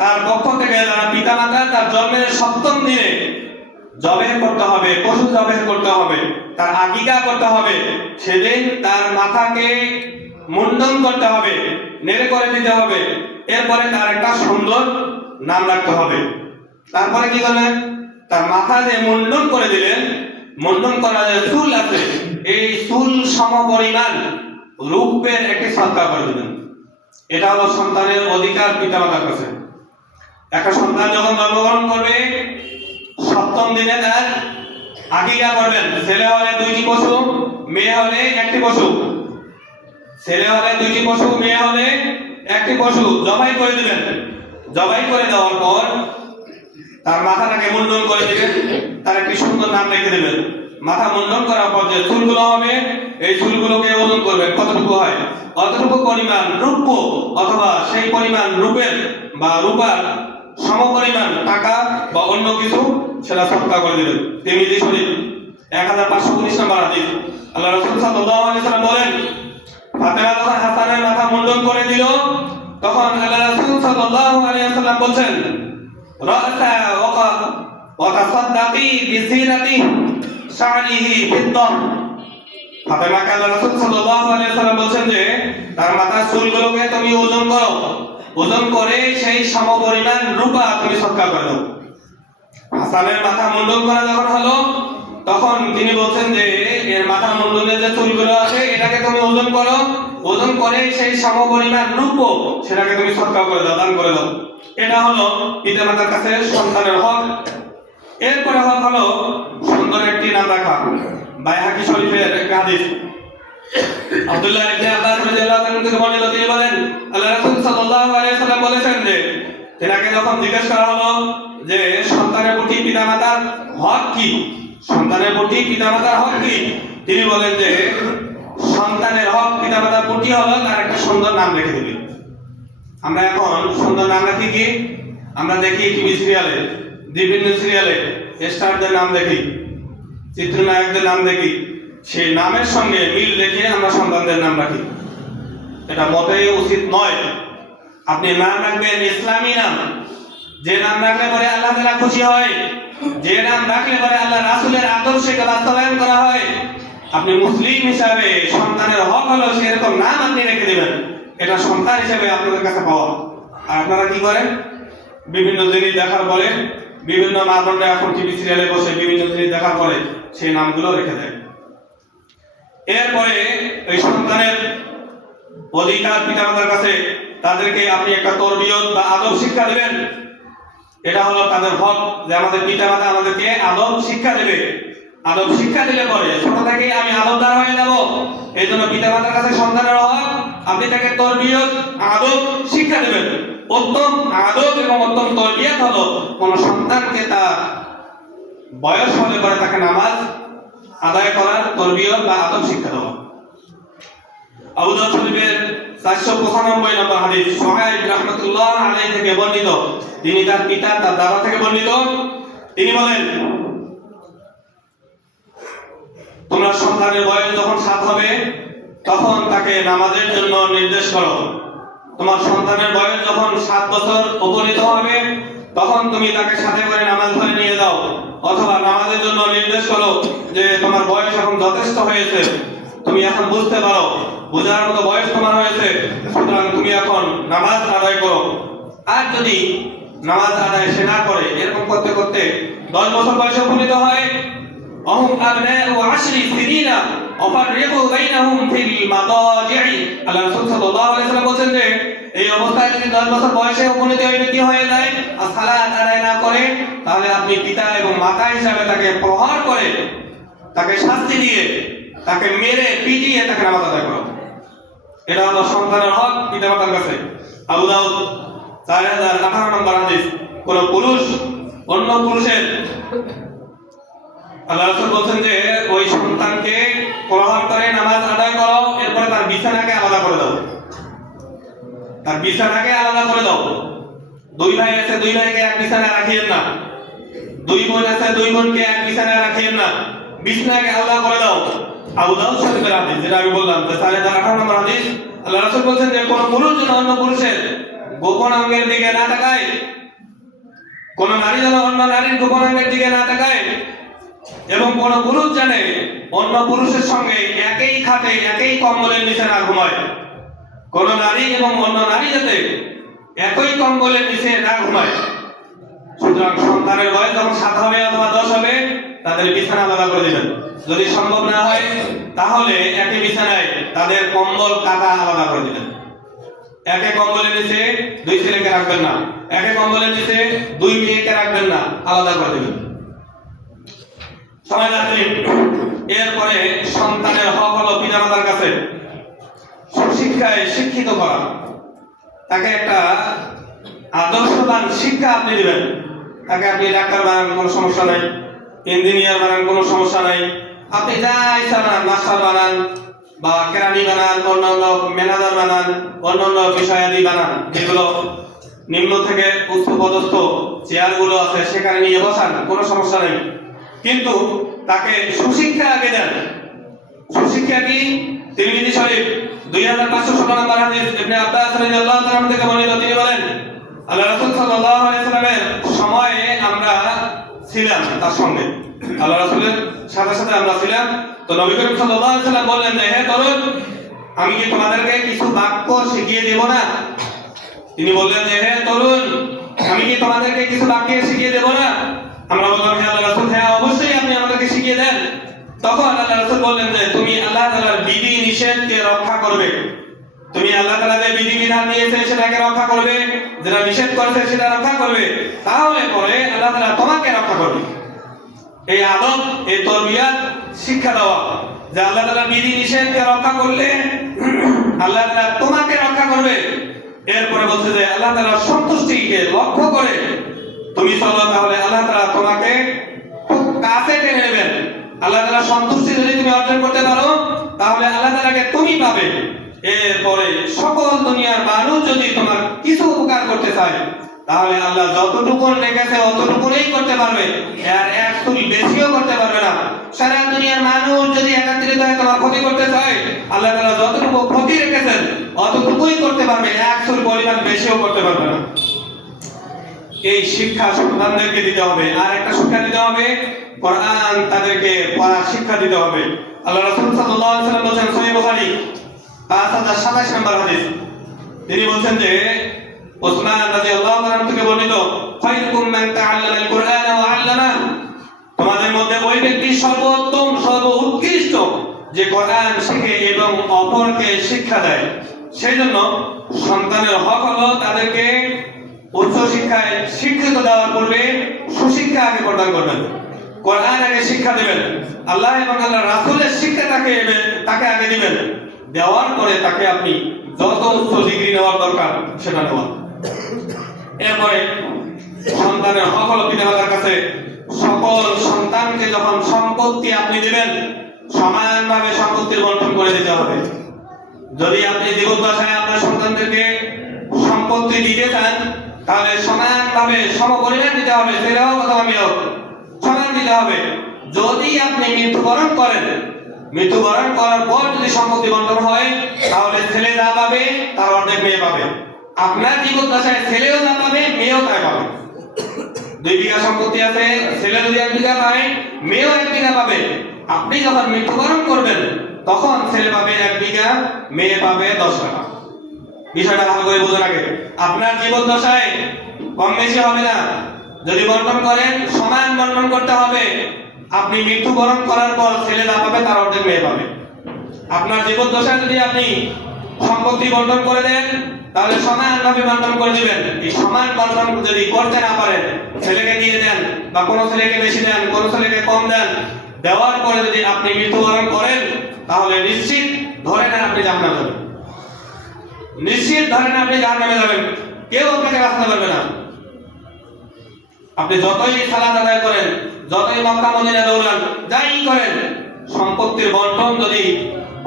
তার পক্ষ থেকে যারা পিতামাতা তার জন্মের 7ম দিনে জবেহ করতে হবে, পশু জবেহ করতে হবে, তার আকিকা করতে হবে। সেদিন তার মাথাকে মুন্ডন করতে হবে, নেড়ে করে দিতে হবে। এরপরে তার একটা সুন্দর নাম রাখতে হবে। তারপরে কি করবেন, তার মাথা যে মুন্ডন করে দিলেন, মুন্ডন করা যে চুল আছে, এই চুল সমপরিমাণ রূপের একটি সদকা করে দিবেন। এটা হলো সন্তানের অধিকার পিতামাতার কাছে। একটা সন্তান যখন জন্মগ্রহণ করবে 7ম দিনে তার আকিকা করবেন। ছেলে হলে 2টি পশু, মেয়ে হলে 1টি পশু। ছেলে হলে 2টি পশু, মেয়ে হলে 1টি পশু জবাই করে দিবেন। জবাই করে দেওয়ার পর তার মাথাটাকে মুন্ডন করে দিবেন, তার একটি সুন্দর নাম রেখে দেবেন। মাথা মুন্ডন করার পর যে চুলগুলো হবে, এই চুলগুলোকে ওজন করবেন, কতটুকু হয়, অতটুকু পরিমাণ রূপ্য অথবা সেই পরিমাণ রূপের বা রূপার সমপরিমাণ টাকা বা অন্য কিছু সেটা সদকা করে দিবেন। তিরমিজি শরীফ 1519 নম্বর হাদিস, আল্লাহ রাসূল সাল্লাল্লাহু আলাইহি ওয়াসাল্লাম বলেন, ফাতেমা যখন হাসানের মাথা মুন্ডন করে দিল, তখন আল্লাহ রাসূল সাল্লাল্লাহু আলাইহি ওয়াসাল্লাম বলেন, রাসা ওয়া তাসাদ্দাকি বিসিরাতি শারিহি ফিদ্দাহ। ফাতেমাকে আল্লাহ রাসূল সাল্লাল্লাহু আলাইহি ওয়াসাল্লাম বলেন যে তার মাথার চুলগুলোকে তুমি ওজন করো, ওজন করে সেই সমপরিমাণ রূপা তুমি সদকা করে দাও। হাসানের মাথা মুন্ডন করা যখন হলো, তখন তিনি বলছেন যে এর মাথা মুন্ডুলে যে চুলগুলো আছে এটাকে তুমি ওজন করো, ওজন করে সেই সমপরিমাণ রূপ সেটাকে তুমি সদকা করে দাও, দান করে দাও। এটা হলো পিতামাতার কাছে সন্তানের হক। এরপরে হক হলো সুন্দর একটি নাম রাখা। বাইহাকি শরীফের একটা হাদিস, আব্দুল্লাহ ইবনে আব্বাস রাদিয়াল্লাহু তাআলা থেকে বর্ণিত, তিনি বলেন আল্লাহ রাসূল সাল্লাল্লাহু আলাইহি ওয়াসাল্লাম বলেছেন যে তেনাকে যখন জিজ্ঞেস করা হলো যে সন্তানের প্রতি পিতামাতার হক কি, সন্তানের প্রতি পিতামাতার হক কি, তিনি বলেন যে সন্তানের হক পিতামাতার প্রতি হলো তার একটা সুন্দর নাম রেখে দিবে। আমরা এখন সুন্দর নাম রাখি কি, আমরা দেখি টিভি সিরিয়ালে, বিভিন্ন সিরিয়ালে স্টারদের নাম দেখি, চিত্রনায়কদের নাম দেখি, সেই নামের সঙ্গে মিল রেখে আমরা সন্তানদের নাম রাখি। এটা মোটেই উচিত নয়। আপনি নাম রাখবেন ইসলামী নাম, যে নাম রাখলে পরে আল্লাহ তাআলা খুশি হয়, যে নাম রাখলে পরে আল্লাহ রাসূলের আদর্শকে বাস্তবায়ন করা হয়। আপনি মুসলিম হিসাবে সন্তানের হক হলো সেরকম নাম আপনি রেখে দেবেন, এটা সন্তান হিসেবে আপনাদের কাছে পাওয়া। আর আপনারা কি করেন, বিভিন্ন জিনিস দেখার পরে, বিভিন্ন মাধ্যমে এখন টিভি সিরিয়ালে বসে বিভিন্ন জিনিস দেখার পরে সেই নামগুলো রেখে দেয়। এরপরে এই সন্তানের অধিকার পিতামাতার কাছে, তাদেরকে আপনি একটা তরবিয়ত বা আদব শিক্ষা দিবেন। এটা হলো তাদের হক যে আমাদের পিতামাতা আমাদেরকে আদব শিক্ষা দেবে। আদব শিক্ষা দিলে পরে ছোট থেকে আমি আদবদার হয়ে যাব। এই জন্য পিতামাতার কাছে সন্তানের হক, আপনি তাকে তরবিয়ত আদব শিক্ষা দেবেন। উত্তম আদব এবং উত্তম তরবিয়ত হলো কোন সন্তানকে তার বয়স হলে পরে তাকে নামাজ আদায় করার তরবিয়ত বা আদব শিক্ষা দেওয়া। আবু দাউদ শরীফের 495 নম্বর হাদিস, সুহাইব রাহমাতুল্লাহ আলাইহি থেকে বর্ণিত, তিনি তার পিতা তার দাদা থেকে বর্ণিত, তিনি বলেন তোমরা সন্তানের বয়স যখন 7 হবে তখন তাকে নামাজের জন্য নির্দেশ করো। তোমার সন্তানের বয়স যখন 7 বছর উপনীত হবে তখন তুমি তাকে সাথে করে নামাজ ধরে নিয়ে যাও, অথবা নামাজের জন্য নির্দেশ করো যে তোমার বয়স এখন যথেষ্ট হয়েছে, তুমি এখন বুঝতে পারো, বোঝার মতো বয়স তোমার হয়েছে, সুতরাং তুমি এখন নামাজ আদায় করো। আর যদি নামাজ আদায় সে না করে, এরকম করতে করতে 10 বছর বয়সে উপনীত হয়, অহুম আবনাউ 10 সিনিনা ওয়াফাররিকু বাইনাহুম ফিল মাদাজি'i, আল্লাহ রাসূল সাল্লাল্লাহু আলাইহি ওয়াসাল্লাম বলেন যে এই অবস্থায় যদি 10 বছর বয়সে উপনীত হয়ে ব্যক্তি হয়ে যায় আর সালাত আদায় না করে, তাহলে আপনি পিতা এবং মাতা হিসাবে তাকে প্রহার করে, তাকে শাস্তি দিয়ে, তাকে মেরে পিটিয়ে তাকে নামাজ আদায় করো। এটা হলো সন্তানের হক পিতামাতার কাছে। আবু দাউদ 4018 নম্বর হাদিস, কোন পুরুষ অন্য পুরুষের, আল্লাহ রাসূল বলেন যে ওই সন্তানকে প্রহার করে নামাজ আদায় করো, এরপরে তার বিছানাকে আলাদা করে দাও, তার বিছানাকে আলাদা করে দাও। 2 ভাই আছে, 2 ভাইকে এক বিছানায় রাখিয়েন না। 2 বোন আছে, 2 বোনকে এক বিছানায় রাখিয়েন না, বিছানাকে আলাদা করে দাও। আবু দাউদ শরীফের হাদিস, যেটা আমি বললাম 4018 নম্বর হাদিস, আল্লাহ রাসূল বলেন যে কোন পুরুষ যেন অন্য পুরুষের গোপন অঙ্গের দিকে না তাকায়, কোন নারী যেন অন্য নারীর গোপন অঙ্গের দিকে না তাকায়, এবং কোন পুরুষ জানে অন্য পুরুষের সঙ্গে একই খাটে একই কম্বলের নিচে না ঘুমায়। কোন নারী এবং অন্য নারী যাতে একই কম্বলের নিচে না ঘুমায়। সুতরাং সন্তানের বয়স যখন 7 হবে অথবা 10 হবে তাদের বিছানা আলাদা করে দিবেন। যদি সম্ভব না হয় তাহলে একই বিছানায় তাদের কম্বল কাঁথা আলাদা করে দিবেন। একে কম্বলের নিচে 2 ছেলেকে রাখবেন না, একে কম্বলের নিচে 2 মেয়েকে রাখবেন না, আলাদা করে দিবেন। সময় লাগবে। এরপরে সন্তানের হক হলো পিতামাতার কাছে সুশিক্ষায় শিক্ষিত করা, তাকে একটা আদর্শবান শিক্ষা আপনি দিবেন। তাকে আপনি ডাক্তার বানান, কোনো সমস্যা নাই, ইঞ্জিনিয়ার বানান, কোনো সমস্যা নাই, আপনি যা ইচ্ছা বানান, মাস্টার বানান বা কেরানি বানান, অন্যান্য ম্যানেজার বানান, অন্যান্য বিষয়াদি বানান, যেগুলো নিম্ন থেকে উচ্চ পদস্থ চেয়ারগুলো আছে সেখানে নিয়ে বসান, কোনো সমস্যা নেই। কিন্তু তাকে সুশিক্ষা আগে দেন। সুশিক্ষা কি? তিরমিজি শরীফ 2516 নম্বর হাদিস, ইবনে আব্বাস রাদিয়াল্লাহু তাআলা থেকে বর্ণিত, তিনি বলেন আল্লাহ রাসূল সাল্লাল্লাহু আলাইহি ওয়াসাল্লামের সময়ে আমরা ছিলাম তার সঙ্গে, আল্লাহ রাসূলের সাথে সাথে আমরা ছিলাম। তো নবী করিম সাল্লাল্লাহু আলাইহি ওয়াসাল্লাম বললেন যে হে তরুণ, আমি কি তোমাদেরকে কিছু বাক্য শিখিয়ে দেব না? তিনি বললেন যে হে তরুণ, আমি কি তোমাদেরকে কিছু বাক্য শিখিয়ে দেব না? আমরা বললাম হে আল্লাহ রাসূল, হ্যাঁ অবশ্যই আপনি আমাদেরকে শিখিয়ে দেন। বললেন যে তুমি আল্লাহ তাআলার বিধি নিষেধকে রক্ষা করবে, তুমি আল্লাহ তাআলা যে বিধি বিধান দিয়েছে সেটাকে রক্ষা করবে, যেটা নিষেধ করেছে সেটা রক্ষা করবে, তাহলে পরে আল্লাহ তাআলা তোমাকে রক্ষা করবে। এই আদব, এই তরবিয়ত শিক্ষা দেওয়া যে আল্লাহ তাআলা বিধি নিষেধকে রক্ষা করলে আল্লাহ তাআলা তোমাকে রক্ষা করবে। এরপরে বলছে যে আল্লাহ তাআলার সন্তুষ্টিকে লক্ষ্য করে তুমি চলো, তাহলে আল্লাহ তাআলা তোমাকে খুব কাছে টেনে নেবেন। আল্লাহ তাআলার সন্তুষ্টি যদি তুমি অর্জন করতে পারো তাহলে আল্লাহ তাআলাকে তুমি পাবে। এরপরে সকল দুনিয়ার মানুষ যদি তোমার কিছু উপকার করতে চায় তাহলে আল্লাহ যতটুকু রেখেছে অতটুকুই করতে পারবে, আর এক চুল বেশিও করতে পারবে না। সারা দুনিয়ার মানুষ যদি একত্রিত হয়ে তোমার ক্ষতি করতে চায় আল্লাহ তাআলা যতটুকু ক্ষতি রেখেছেন অতটুকুই করতে পারবে, এক চুল পরিমাণ বেশিও করতে পারবে না। এই শিক্ষা সন্তানদেরকে দিতে হবে। আর একটা শিক্ষা দিতে হবে, কোরআন তাদেরকে পড়ার শিক্ষা দিতে হবে। আল্লাহ রাসূল সাল্লাল্লাহু আলাইহি ওয়াসাল্লাম বলেন সহিহ বুখারী 5027 নম্বর হাদিস, তিনি বলেন যে উসমান রাদিয়াল্লাহু তাআলা থেকে বর্ণিত, খায়রুকুম মান তাআল্লামা আল কুরআন ওয়া আল্লামা, তোমাদের মধ্যে ওই ব্যক্তি সর্বোত্তম সর্বোৎকৃষ্ট যে কোরআন শিখে এবং অপরকে শিক্ষা দেয়। সেজন্য সন্তানের হক হলো তাদেরকে উচ্চ শিক্ষায় শিক্ষিত দেওয়ার পূর্বে সুশিক্ষা আগে প্রদান করবেন, কোরআন আগে শিক্ষা দেবেন, আল্লাহ এবং আল্লাহর রাসূলের শিক্ষা তাকে আগে দিবেন, দেওয়ার পরে তাকে আপনি যত উচ্চ ডিগ্রি নেওয়ার দরকার সেটা নেওয়া। এরপরে সন্তানের হক হলো পিতামাতার কাছে সকল সন্তানকে যখন সম্পত্তি আপনি দিবেন সমানভাবে সম্পত্তির বন্টন করে দিতে হবে। যদি আপনি জীবদ্দশায় আপনার সন্তানদেরকে সম্পত্তি দিতে চান তাহলে সমানভাবে সমপরিমাণ দিতে হবে, ছেলে হোক অথবা মেয়ে হোক সমান দিতে হবে। যদি আপনি মৃত্যুবরণ করেন, মৃত্যুবরণ করার পর যদি সম্পত্তি বন্টন হয় তাহলে ছেলে যা পাবে তার অর্ধেক মেয়ে পাবে। আপনার জীবদ্দশায় ছেলেও যা পাবে মেয়েও তাই পাবে। 2 বিঘা সম্পত্তি আছে, ছেলে যদি 1 বিঘা পায় মেয়েও 1 বিঘা পাবে। আপনি যখন মৃত্যুবরণ করবেন তখন ছেলে পাবে 1 বিঘা, মেয়ে পাবে 10 টাকা। বিষয়টা ভালো করে বুঝুন আগে। আপনার জীবদ্দশায় কম বেশি হবে না, যদি বন্টন করেন সমান বন্টন করতে হবে। আপনি মৃত্যুবরণ করার পর ছেলে যা পাবে তার অর্ধেক মেয়ে পাবে। আপনার জীবদ্দশায় যদি আপনি সম্পত্তি বন্টন করে দেন তাহলে সমানভাবে বন্টন করে দিবেন। এই সমান বন্টন যদি করতে না পারেন, ছেলেকে দিয়ে দেন বা কোনো ছেলেকে বেশি দেন, কোনো ছেলেকে কম দেন, দেওয়ার পরে যদি আপনি মৃত্যুবরণ করেন তাহলে নিশ্চিত ধরে নেন আপনি জাহান্নামে যাবেন, নিশ্চিত ধরে নেন আপনি জাহান্নামে যাবেন, কেউ আপনাকে বাঁচাতে পারবে না। আপনি যতই সালাত আদায় করেন, যতই মক্কা মদিনা দৌড়ান, যাই করেন, সম্পত্তির বন্টন যদি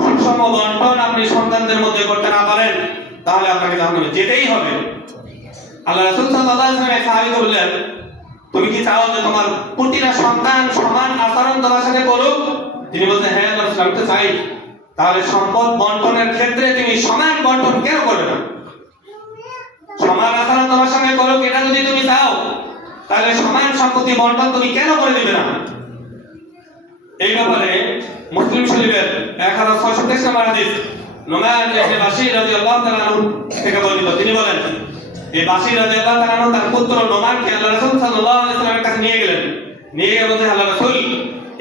সুষম বন্টন আপনি সন্তানদের মধ্যে করতে না পারেন তাহলে আপনাকে জাহান্নামে যেতেই হবে। আল্লাহ রাসূল সাল্লাল্লাহু আলাইহি ওয়াসাল্লাম এক সাহাবীকে বললেন, তুমি কি চাও যে তোমার প্রতিটা সন্তান সমান আচরণ তোমার সাথে করুক? তিনি বলছেন, হ্যাঁ আল্লাহ রাসূল, আমি তো চাই। তাহলে সম্পদ বন্টনের ক্ষেত্রে তুমি সমান বন্টন কেন করবে না? সমান আচরণ তোমার সঙ্গে করুক এটা যদি তুমি চাও তাহলে সমান সম্পত্তি বন্টন তুমি কেন করে দিবে না? এই ব্যাপারে মুসলিম শরীফের 1666 নম্বর হাদিস, নুমান ইবনে বাশীর রাদিয়াল্লাহু তাআলা আনহু থেকে বর্ণিত, তিনি বলেন, এই বাশীর রাদিয়াল্লাহু তাআলা আনহু তার পুত্র নোমানকে আল্লাহ রাসূল সাল্লাল্লাহু আলাইহি ওয়াসাল্লামের কাছে নিয়ে গেলেন। নিয়ে গিয়ে বললেন, আল্লাহ রাসূল,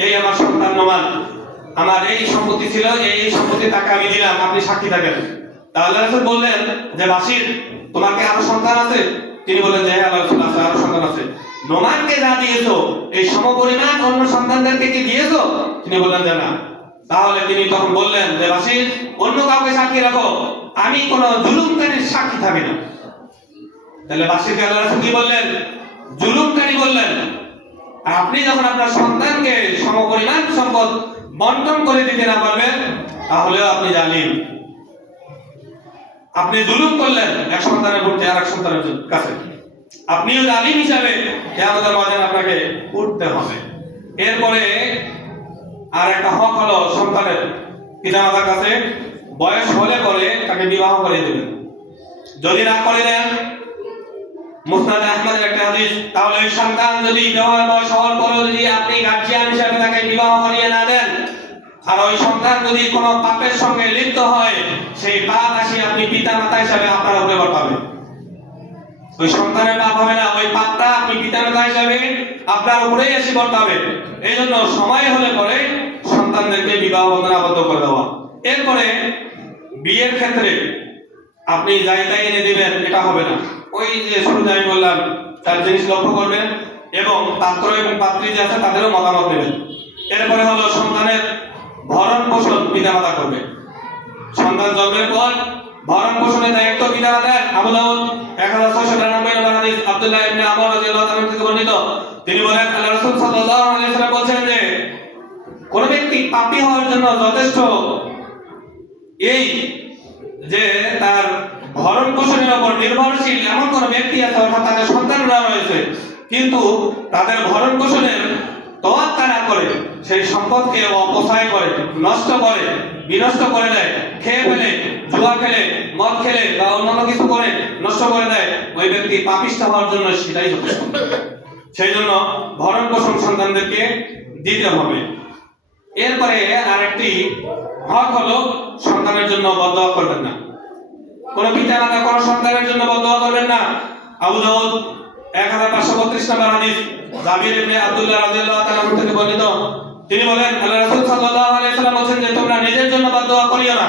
এই আমার সন্তান নোমান, আমার এই সম্পত্তি ছিল, এই সম্পত্তি তাকে আমি দিলাম, আপনি সাক্ষী থাকেন। তা আল্লাহ রাসূল বললেন যে, বাশীর, তোমার কি আরো সন্তান আছে? তিনি বললেন যে, হ্যাঁ আল্লাহ রাসূল, আছে, আরো সন্তান আছে। নোমানকে যা দিয়েছো এই সমপরিমাণ অন্য সন্তানদেরকে কি দিয়েছো? তিনি বললেন যে না। তাহলে তিনি তখন বললেন যে, বাশীর, অন্য কাউকে সাক্ষী রাখো, আমি কোন জুলুমকারীর সাক্ষী থাকি না। তাহলে বাশীরকে আল্লাহ রাসূল কি বললেন? জুলুমকারী বললেন। আর আপনি যখন আপনার সন্তানকে সমপরিমাণ সম্পদ বন্টন করে দিতে না পারবেন তাহলে আপনি জালিম, আপনি জুলুম করলেন এক সন্তানের প্রতি আরেক সন্তানের কাছে, আপনিও জালিম হিসাবে কিয়ামতের ময়দানে আপনাকে উঠতে হবে। এরপরে আর একটা হক হলো সন্তানের পিতামাতার কাছে বয়স হলে পরে তাকে বিবাহ করে দেবেন। যদি না করে দেন, মুসনাদ আহমদের একটা হাদিস, তাহলে ওই সন্তান যদি বিবাহের বয়স হওয়ার পরেও যদি আপনি গার্জিয়ান হিসাবে তাকে বিবাহ করিয়ে না দেন, আর ওই সন্তান যদি কোনো পাপের সঙ্গে লিপ্ত হয়, সেই পাপ আসি আপনি পিতামাতা হিসাবে আপনার উপরে বর্তাবে। ওই সন্তানের পাপ হবে না, ওই পাপটা আপনি পিতামাতা হিসাবে আপনার উপরেই এসে বর্তাবে। এই জন্য সময় হলে পরে সন্তান সন্তানদেরকে বিবাহ বন্ধনে আবদ্ধ করে দেওয়া। এরপরে বিয়ের ক্ষেত্রে আপনি যাই তাই এনে দিবেন, এটা হবে না। ওই যে শুরুতে আমি বললাম, তার জিনিস লক্ষ্য করবেন এবং পাত্র এবং পাত্রী যে আছে তাদেরও মতামত নেবেন। এরপরে হলো সন্তানের ভরণ পোষণ পিতামাতা করবে। সন্তান জন্মের পর ভরণ পোষণের দায়িত্ব পিতারা দেন। আবু দাউদ 1693 নম্বর হাদিস আব্দুল্লাহ ইবনে আমর রাদিয়াল্লাহু তাআলা থেকে বর্ণিত। তিনি বলেন, আল্লাহ রাসূল সাল্লাল্লাহু আলাইহি ওয়াসাল্লাম বলেন যে কোন ব্যক্তি পাপী হওয়ার জন্য যথেষ্ট এই যে তার ভরণ পোষণের উপর নির্ভরশীল এমন কোন ব্যক্তি আছে, অর্থাৎ তাদের সন্তানরা রয়েছে, কিন্তু তাদের ভরণ পোষণের তোয়াক্কা না করে সেই সম্পদকে অপচয় করে, নষ্ট করে, বিনষ্ট করে দেয়, খেয়ে ফেলে, জুয়া খেলে, মদ খেলে বা অন্যান্য কিছু করে নষ্ট করে দেয়, ওই ব্যক্তি পাপিষ্ঠ হওয়ার জন্য সেটাই যথেষ্ট। সেই জন্য ভরণ পোষণ সন্তানদেরকে দিতে হবে। এরপরে আরেকটি হক হলো সন্তানের জন্য বদদোয়া করবেন না। কোন পিতা মাতা কোন সন্তানের জন্য বদদোয়া করবেন না। আবু দাউদ 1532 নম্বর হাদিস জাবির ইবনে আব্দুল্লাহ রাদিয়াল্লাহু তাআলা থেকে বর্ণিত। তিনি বলেন, আল্লাহ রাসূল সাল্লাল্লাহু আলাইহি ওয়াসাল্লাম বলেন যে তোমরা নিজের জন্য বদদোয়া করিও না।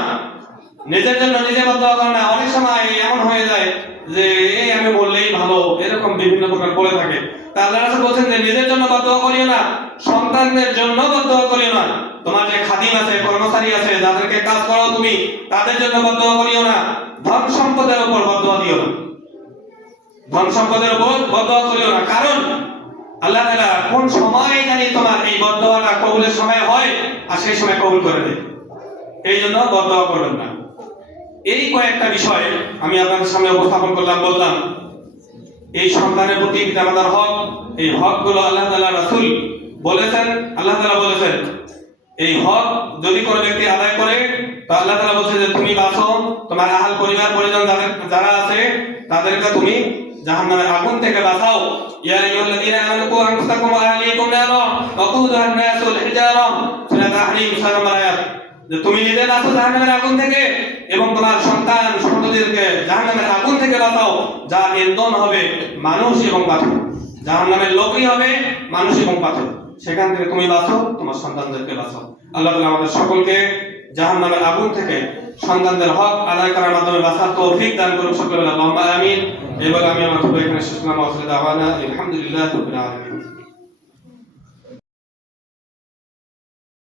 নিজের জন্য নিজে বদদোয়া করো না। অনেক সময় এমন হয়ে যায় যে এই আমি বললেই ভালো, এরকম বিভিন্ন প্রকার বলে থাকে। তা আল্লাহ রাসূল বলেন যে নিজের জন্য বদদোয়া করিও না, সন্তানদের জন্য বদদোয়া করিও না। তোমার যে খাদিম আছে, কর্মচারী আছে, যাদেরকে কাজ করো তুমি, তাদের জন্য বদদোয়া করিও না। ধন সম্পদের উপর বদদোয়া দিও না। ধন সম্পদের উপর বদদোয়া করিও না, কারণ আল্লাহ তাআলা কোন সময় জানি তোমার এই বদদোয়াটা কবুলের সময় হয় আর সেই সময় কবুল করে দেয়। এই জন্য বদদোয়া করবেন না। এই কয়েকটা বিষয় আমি আপনাদের সামনে উপস্থাপন করলাম, বললাম এই সন্তানের প্রতি পিতামাতার হক। এই হকগুলো আল্লাহ তাআলা রাসূল বলেছেন, আল্লাহ তাআলা বলেছেন এই হক যদি কোনো ব্যক্তি আদায় করে তো আল্লাহ তাআলা বলেছেন যে তুমি বাঁচো, তোমার আহল পরিবার পরিজন যারা আছে তাদেরকে তুমি জাহান্নামের আগুন থেকে বাঁচাও। ইয়া আইয়ুহাল্লাযীনা আমানু কু আনফুসাকুম ওয়া আহলিকুম নারা ওয়াকুদুহা আন-নাস ওয়াল হিজারা, সূরা তাহরীম 6 নম্বর আয়াত। যে তুমি নিজে বাঁচো জাহান্নামের আগুন থেকে এবং তোমার সন্তান সন্ততিদেরকে জাহান্নামের আগুন থেকে বাঁচাও, যা ইন্ধন হবে মানুষ এবং পাথর। জাহান্নামের লোকই হবে মানুষ এবং পাথর। সেখান থেকে তুমি বাঁচো, তোমার সন্তানদেরকে বাঁচাও। আল্লাহ তাআলা আমাদের সকলকে জাহান্নামের আগুন থেকে সন্তানদের হক আদায় করার মাধ্যমে বাঁচার তৌফিক দান করুন। সকলে আল্লাহুম্মা আমিন। এবার আমি আমার এখানে শেষ করলাম। আলহামদুলিল্লাহি রাব্বিল আলামিন।